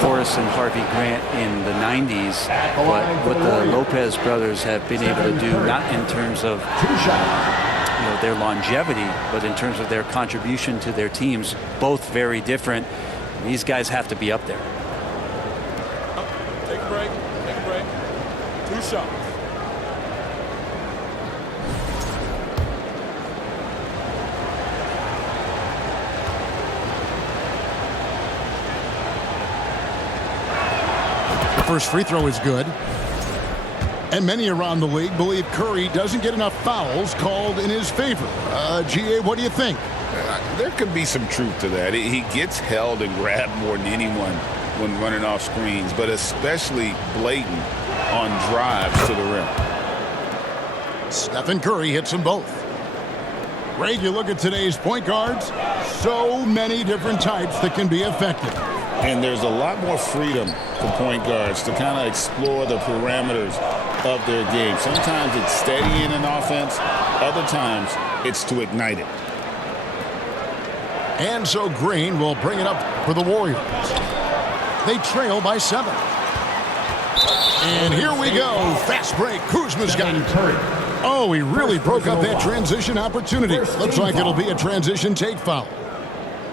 Horace and Harvey Grant in the 90s, but what the Lopez brothers have been able to do, not in terms of their longevity, but in terms of their contribution to their teams, both very different. These guys have to be up there. Take a break. Take a break. 2 shots. First free throw is good. And many around the league believe Curry doesn't get enough fouls called in his favor. GA, what do you think? There could be some truth to that. He gets held and grabbed more than anyone when running off screens, but especially blatant on drives to the rim. Stephen Curry hits them both. Greg, you look at today's point guards, so many different types that can be effective. And there's a lot more freedom for point guards to kind of explore the parameters of their game. Sometimes it's steadying an offense. Other times it's to ignite it. And so Green will bring it up for the Warriors. They trail by 7. And here we go. Fast break. Kuzma's got it. Oh, he really broke up that transition opportunity. Looks like it'll be a transition take foul.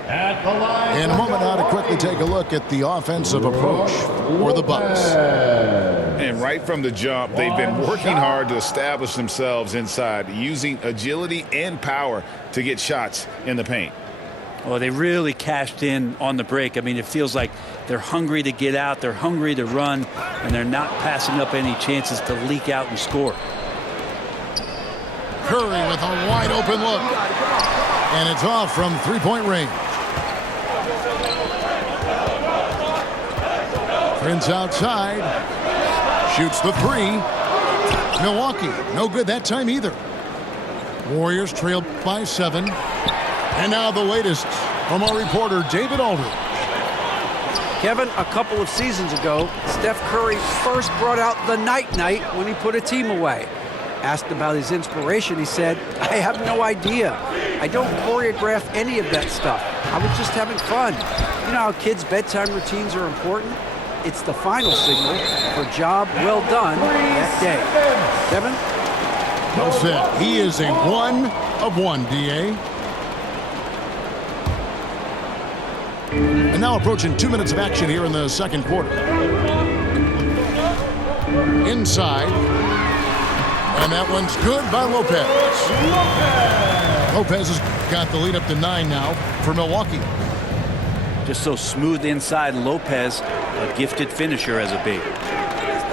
In a moment now to quickly take a look at the offensive approach for the Bucks. And right from the jump, they've been working hard to establish themselves inside, using agility and power to get shots in the paint. Well, they really cashed in on the break. I mean, it feels like they're hungry to get out, they're hungry to run, and they're not passing up any chances to leak out and score. Curry with a wide open look. And it's off from three-point range. Prince outside. Shoots the 3. Milwaukee, no good that time either. Warriors trailed by 7. And now the latest from our reporter, David Aldridge. Kevin, a couple of seasons ago, Steph Curry first brought out the night-night when he put a team away. Asked about his inspiration, he said, "I have no idea. I don't choreograph any of that stuff. I was just having fun." You know how kids' bedtime routines are important? It's the final signal for job well done that day. Kevin? Well said. He is a 1 of 1, DA. And now approaching 2 minutes of action here in the second quarter. Inside. And that one's good by Lopez. Lopez has got the lead up to 9 now for Milwaukee. Just so smooth inside. Lopez, a gifted finisher as a big.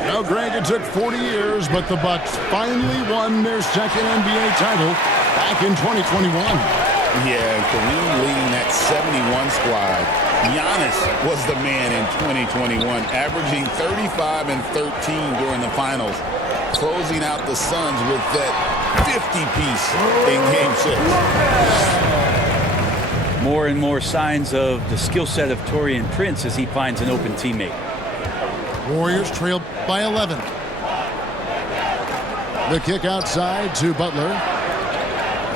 Now, Greg, it took 40 years, but the Bucks finally won their second NBA title back in 2021. Yeah, and Kareem leading that 71 squad. Giannis was the man in 2021, averaging 35 and 13 during the finals, closing out the Suns with that 50-piece in Game 6. More and more signs of the skill set of Taurean Prince as he finds an open teammate. Warriors trailed by 11. The kick outside to Butler.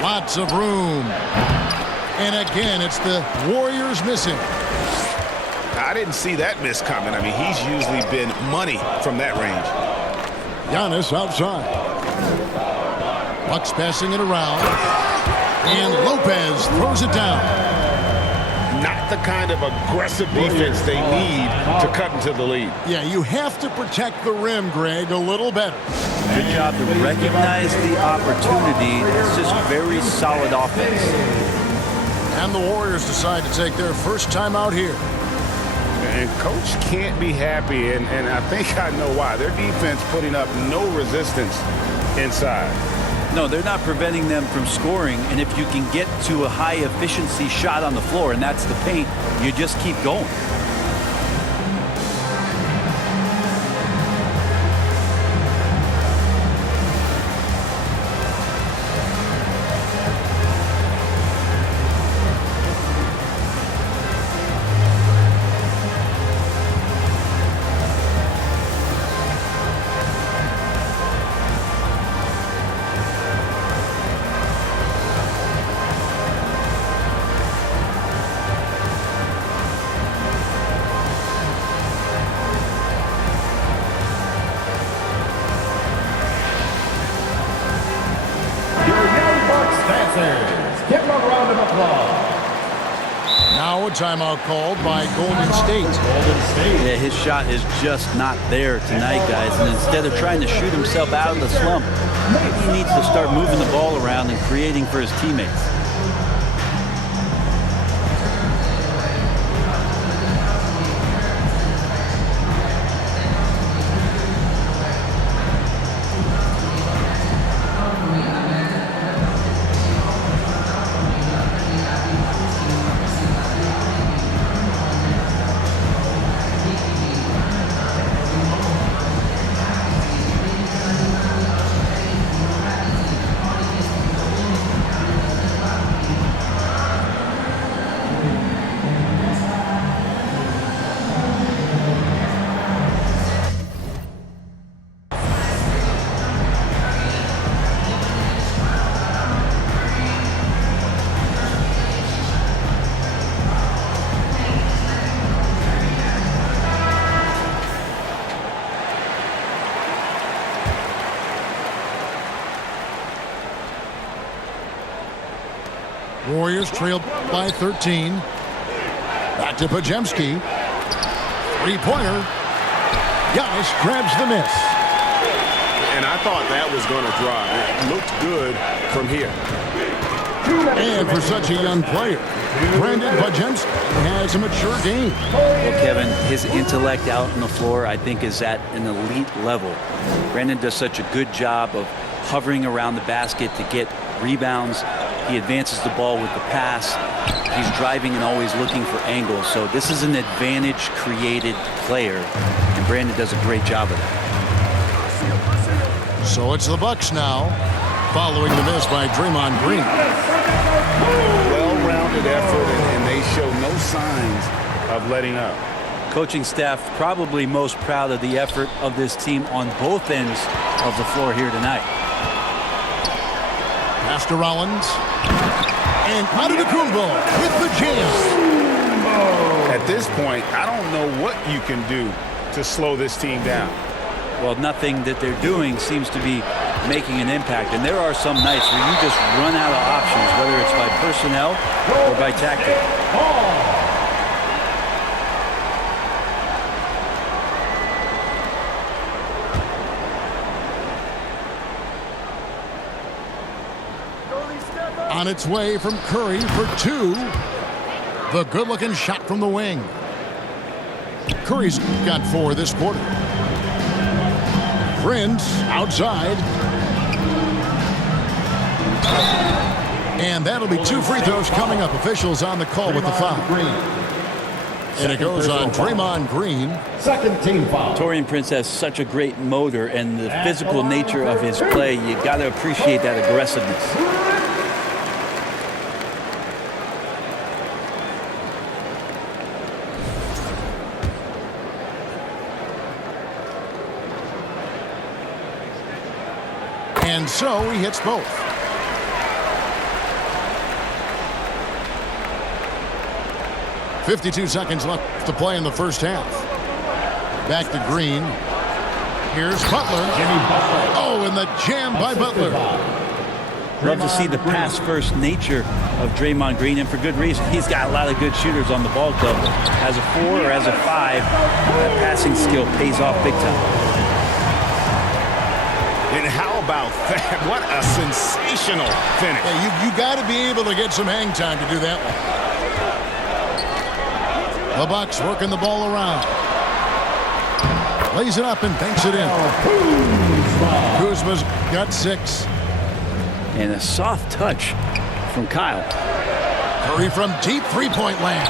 Lots of room. And again, it's the Warriors missing. I didn't see that miss coming. I mean, he's usually been money from that range. Giannis outside. Bucks passing it around. And Lopez throws it down. Not the kind of aggressive defense they need to cut into the lead. Yeah, you have to protect the rim, Greg, a little better. Good job to recognize the opportunity. It's just very solid offense. And the Warriors decide to take their first time out here. And Coach can't be happy, and I think I know why. Their defense putting up no resistance inside. No, they're not preventing them from scoring, and if you can get to a high-efficiency shot on the floor, and that's the paint, you just keep going. timeout called by Golden State. Yeah, his shot is just not there tonight, guys. And instead of trying to shoot himself out of the slump, maybe he needs to start moving the ball around and creating for his teammates. Warriors trail by 13. Back to Podziemski. Three-pointer. Giannis grabs the miss. And I thought that was going to drop. It looked good from here. And for such a young player, Brandon Podziemski has a mature game. Well, Kevin, his intellect out on the floor, I think, is at an elite level. Brandon does such a good job of hovering around the basket to get rebounds. He advances the ball with the pass. He's driving and always looking for angles. So this is an advantage-created player, and Brandon does a great job of that. So it's the Bucks now, following the miss by Draymond Green. Well-rounded effort, and they show no signs of letting up. Coaching staff probably most proud of the effort of this team on both ends of the floor here tonight. Pass to Rollins. And Antetokounmpo with the jam. At this point, I don't know what you can do to slow this team down. Well, nothing that they're doing seems to be making an impact. And there are some nights where you just run out of options, whether it's by personnel or by tactic. On its way from Curry for two. The good-looking shot from the wing. Curry's got 4 this quarter. Prince outside. And that'll be 2 free throws coming up. Officials on the call with the foul. And it goes on Draymond Green. Second team foul. Taurean Prince has such a great motor, and the physical nature of his play, you got to appreciate that aggressiveness. And so he hits both. .52 seconds left to play in the first half. Back to Green. Here's Butler. Jimmy Butler. Oh, and the jam by Butler. Love to see the pass-first nature of Draymond Green, and for good reason. He's got a lot of good shooters on the ball club. As a 4 or as a 5, that passing skill pays off big time. And how about that? What a sensational finish. Yeah, you got to be able to get some hang time to do that one. The Bucks working the ball around. Lays it up and banks it in. Kuzma's got 6. And a soft touch from Kyle. Curry from deep three-point land.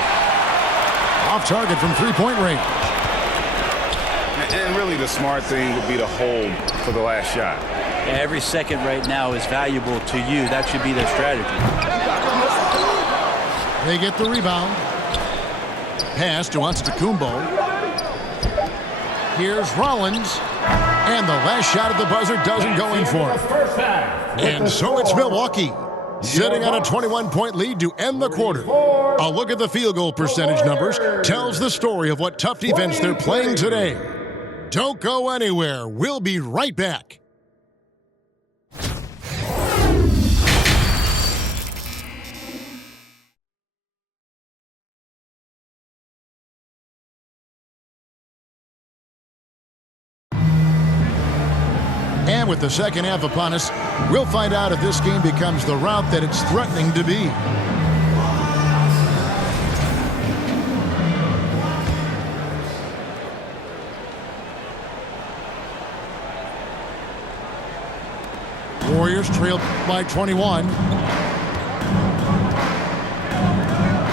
Off target from three-point range. And really the smart thing would be to hold for the last shot. Every second right now is valuable to you. That should be their strategy. They get the rebound. Pass to Antetokounmpo. Here's Rollins. And the last shot at the buzzer doesn't go in for him. And so it's Milwaukee sitting on a 21-point lead to end the quarter. A look at the field goal percentage numbers tells the story of what tough defense they're playing today. Don't go anywhere. We'll be right back. And with the second half upon us, we'll find out if this game becomes the route that it's threatening to be. Warriors trail by 21.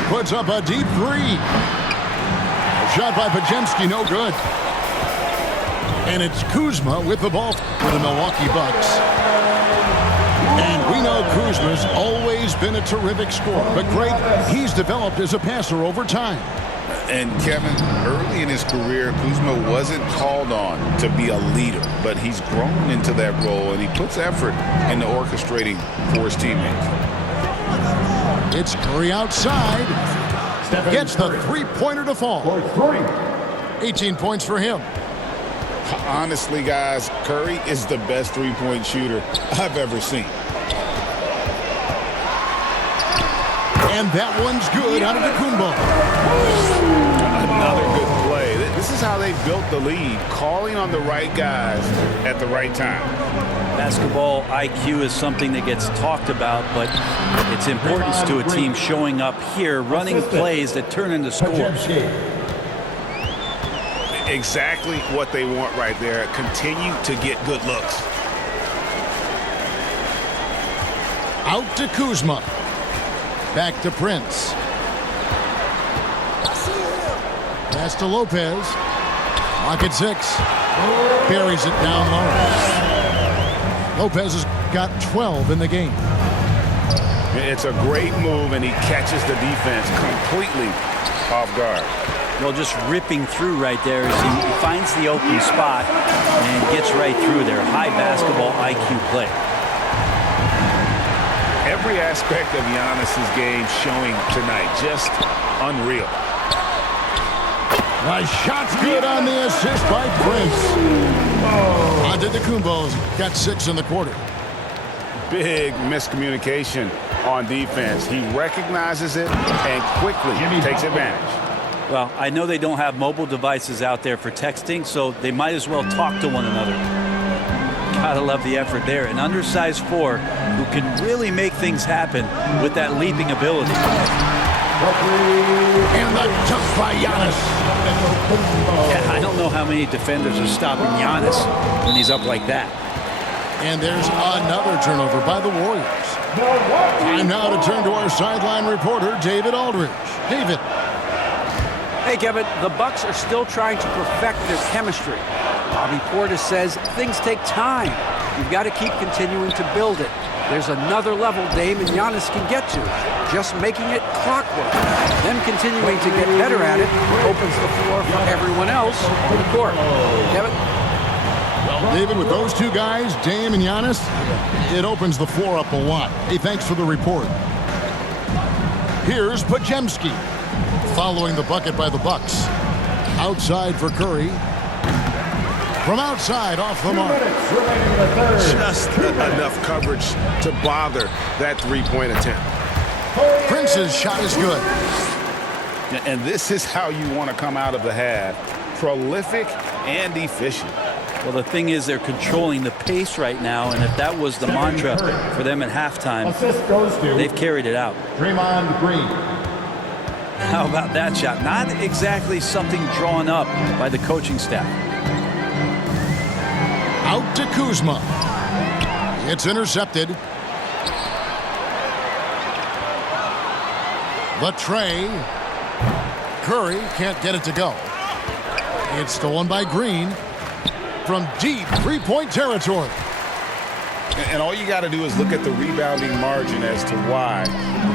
Puts up a deep three. A shot by Podziemski, no good. And it's Kuzma with the ball for the Milwaukee Bucks. And we know Kuzma's always been a terrific scorer, but great, he's developed as a passer over time. And Kevin, early in his career, Kuzma wasn't called on to be a leader, but he's grown into that role, and he puts effort into orchestrating for his teammates. It's Curry outside. Gets the three-pointer to fall. 18 points for him. Honestly, guys, Curry is the best three-point shooter I've ever seen. And that one's good out of Antetokounmpo. Another good play. This is how they built the lead, calling on the right guys at the right time. Basketball IQ is something that gets talked about, but its importance to a team showing up here, running plays that turn into scores. Exactly what they want right there. Continue to get good looks. Out to Kuzma. Back to Prince. Pass to Lopez. Lock at 6. Buries it down low. Lopez has got 12 in the game. It's a great move, and he catches the defense completely off guard. Well, just ripping through right there as he finds the open spot and gets right through there. High basketball IQ play. Every aspect of Giannis's game showing tonight, just unreal. The shot's good on the assist by Prince. Antetokounmpo's got 6 in the quarter. Big miscommunication on defense. He recognizes it and quickly takes advantage. Well, I know they don't have mobile devices out there for texting, so they might as well talk to one another. Gotta love the effort there. An undersized 4 who can really make things happen with that leaping ability. And the jump by Giannis. Yeah, I don't know how many defenders are stopping Giannis when he's up like that. And there's another turnover by the Warriors. Time now to turn to our sideline reporter, David Aldridge. David. Hey, Kevin, the Bucks are still trying to perfect their chemistry. Bobby Portis says things take time. You've got to keep continuing to build it. There's another level Dame and Giannis can get to. Just making it clockwork. Them continuing to get better at it opens the floor for everyone else on the court. Kevin? David, with those two guys, Dame and Giannis, it opens the floor up a lot. Hey, thanks for the report. Here's Podziemski. Following the bucket by the Bucks. Outside for Curry. From outside, off the mark. Just enough coverage to bother that three-point attempt. Prince's shot is good. And this is how you want to come out of the half. Prolific and efficient. Well, the thing is they're controlling the pace right now, and if that was the mantra for them at halftime, they've carried it out. Draymond Green. How about that shot? Not exactly something drawn up by the coaching staff. Out to Kuzma. It's intercepted. The tray. Curry can't get it to go. It's stolen by Green from deep three-point territory. And all you got to do is look at the rebounding margin as to why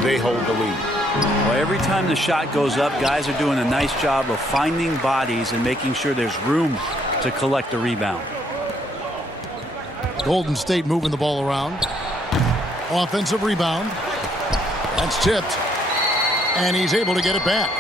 they hold the lead. Well, every time the shot goes up, guys are doing a nice job of finding bodies and making sure there's room to collect the rebound. Golden State moving the ball around. Offensive rebound. That's tipped. And he's able to get it back.